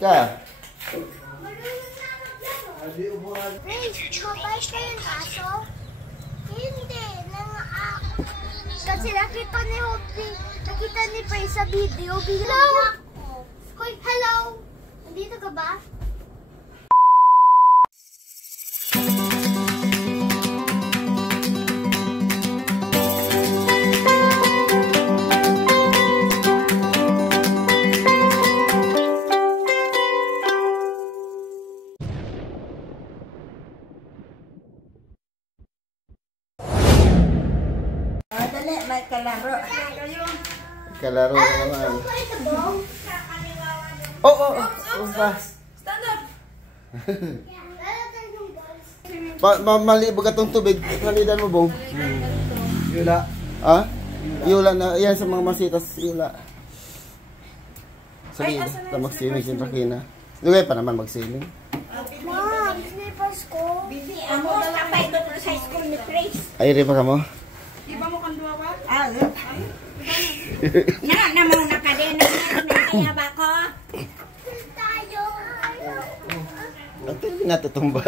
Ka. Mabais kayo yung aso? Hindi. Kasi nakita ni Hopi, nakita ni Pray sa video. Hello! Hoy, hello! Nandito ka ba? May kalaro. Kalaro naman. Oh, ba? Stand up. Mali ba katong tubig? Kalidan mo, Bong? Yula. Ha? Yula na. Yan sa mga masitas, yula. Sige, mag-swimming si Rakina. Lugay pa naman mag-swimming. Mom, slippers ko. Bibi, amo sa pay do sa school ni Grace. Ay, rin pa ka mo? Iba mo kan duwa ba? Na mo na kadena na kaya ba ko? Tayo. Ito yung natutumba.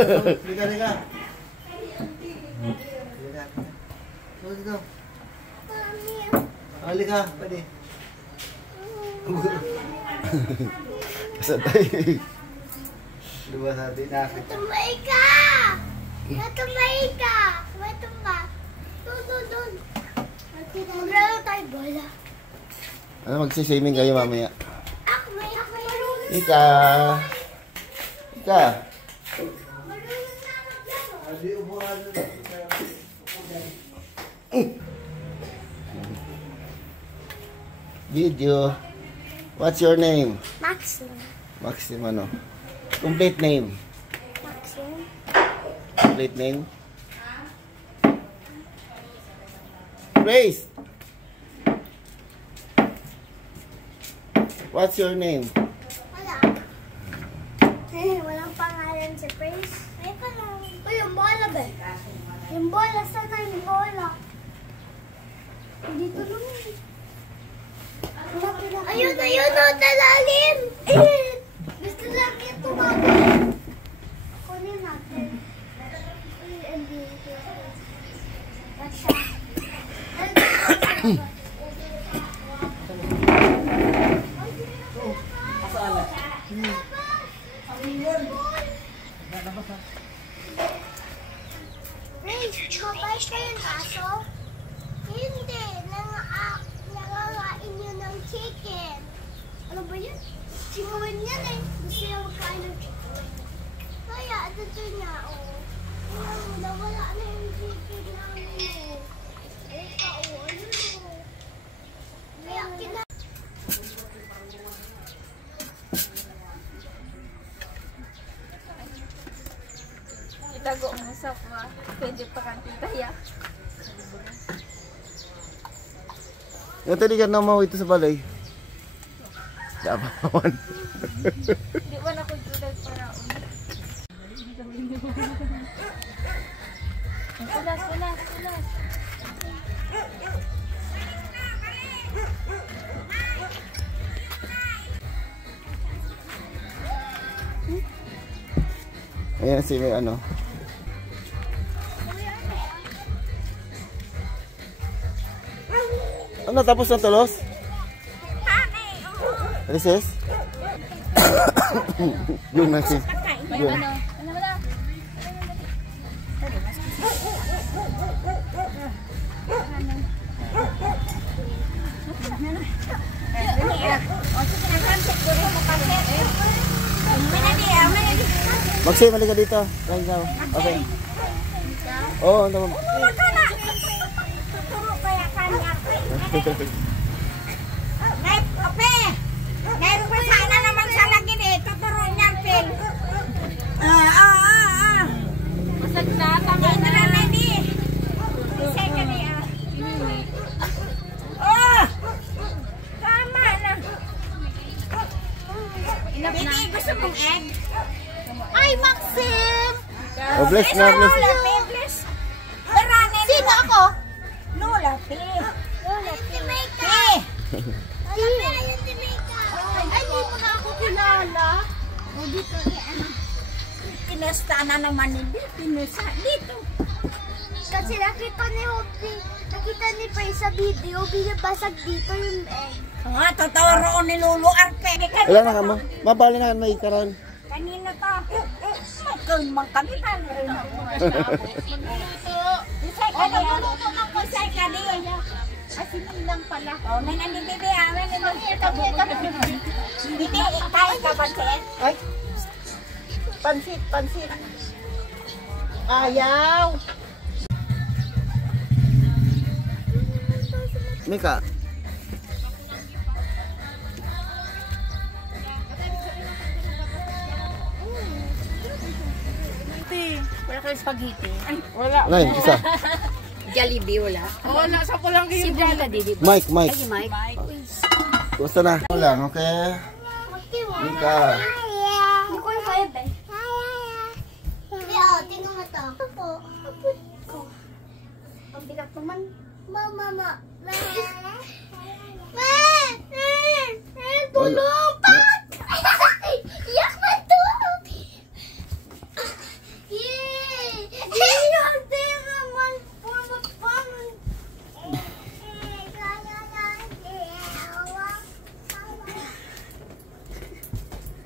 Liga. Liga. Liga. Pwede. Kasatay. Dua sabi na. Natumay ka! Natumay ka! Matumba. Doon. Maglaro tayo bola. Ano, magsiswimming kayo mamaya? Ako may Ika. Video. What's your name? Maxim. Maxim ano? Complete name. Maxim. Complete name. Grace. What's your name? Wala. Walang pangalan si Praise. Ay pa lang. Uy, yung bola ba? Yung bola, saan na yung bola? Dito lang. Ayun, talalim! Gusto lang yung tumabay. Kunin natin. Siya. Mabais kayo yung aso? Hindi. Nangangain yun ng chicken. Ano ba yun? Singawan yan eh. Gusto niya magkain ng chicken. Kaya, dito niya, oh. Nawala na yung chicken namin, oh. Eka, oh. Ayun, oh. Kaya, Itago mo sa pa. Pwede pa kang titaya. Yung tadi ka na mau itu sa balay. Dapat naman. Di ba na kung tulad para Pulas. Ayan si may ano. Ano tapos na tulos? Recess? Yung nasi. Yung. Maxim, mali ka dito. Okay. Oo, ano ba? Meron pa sana naman sa lagi dito. Turo niyan, Phil. masag na, tama na. Tama na. Baby, gusto mong egg? Ay, Maxim! Oh, bless na, bless. Bless. Sino ako? Lola, Phil. Si Mika. Phil. Ayun si Mika. Ay, di mo na ako kilala. Dito ano. Pinesta na naman hindi. Pinusa dito. Kasi nakita ni Pray sa video, binabasag dito yung egg. Totoo roon ni Lulu Arpe. Wala na ka mo. Mabali na may karon. Kanina to. Kung magkabitan. Isay ka di. Isay ka di. Asin lang pala. Oh, may nandibidi. May nandibidi. Hindi, kahit ka pansit. Ay. Pansit. Ayaw. Mika. Wala kayo spaghetti. Wala. Nay, isa. Jollibee wala. Oh, nasa ko lang kayo dyan. Mike. Mike. Gusto na. Wala, okay. Mika. Hindi ko yung kaya, be. Hindi, tingnan mo to. Apo. Ang bigat naman. Mama. Tulong! Iyak na to! Yay! Hindi naman pumapaman.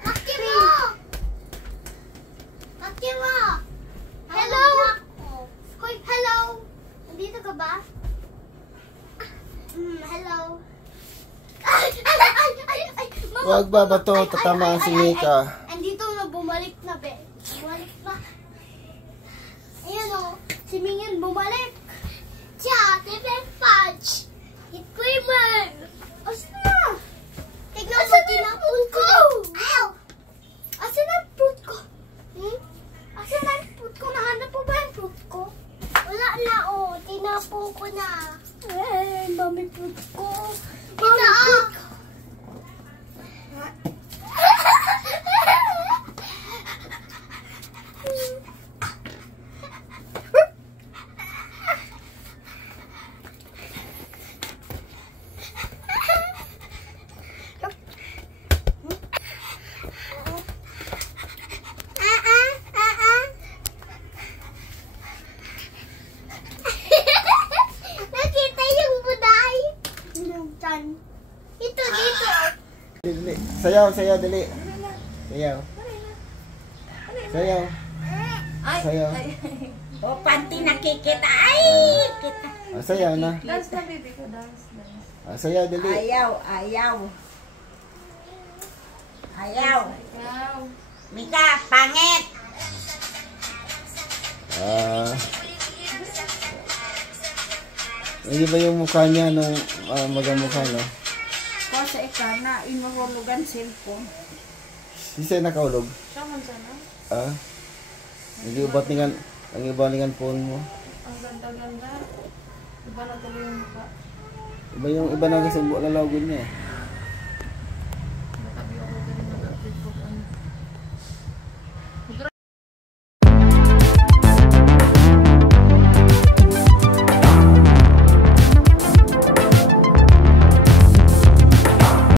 Akira! Hello! Hoy, hello! Nandito ka ba? Hello. Ay! Mama, Huwag ba bato, tatamaan si Mika. Andito na, bumalik na, be. Bumalik na. Ayan o, si Mingin bumalik. Tiya, Tibet Fudge. Hit creamer. Asan na? Tignan mo, tinapon ko. Ayaw. Asan na yung fruit ko? Asan na yung fruit ko? Nahanap po ba yung fruit ko? Wala na, oh. Tinapon ko na. Mami, fruit ko. Mami, fruit ko. Nakita yung buday. Yung chan. Ito, dito. Dili. Sayaw, dili. Sayaw. Sayaw. O, panty nakikita. Ay! Kita. Sayaw na. Dance na, baby ko. Dance. Sayaw, dili. Ayaw. Ikaw. Mika, pangit. Hindi ba yung mukha niya nung magamukha, no? Kasi ikaw na inuhulugan cellphone. Di siya nakaulog. Siya man sana. Ang ibalingan phone mo. Ang ganda-ganda. Iba na tuloy yung mukha. Iba yung iba na kasumbo na lawgon niya eh.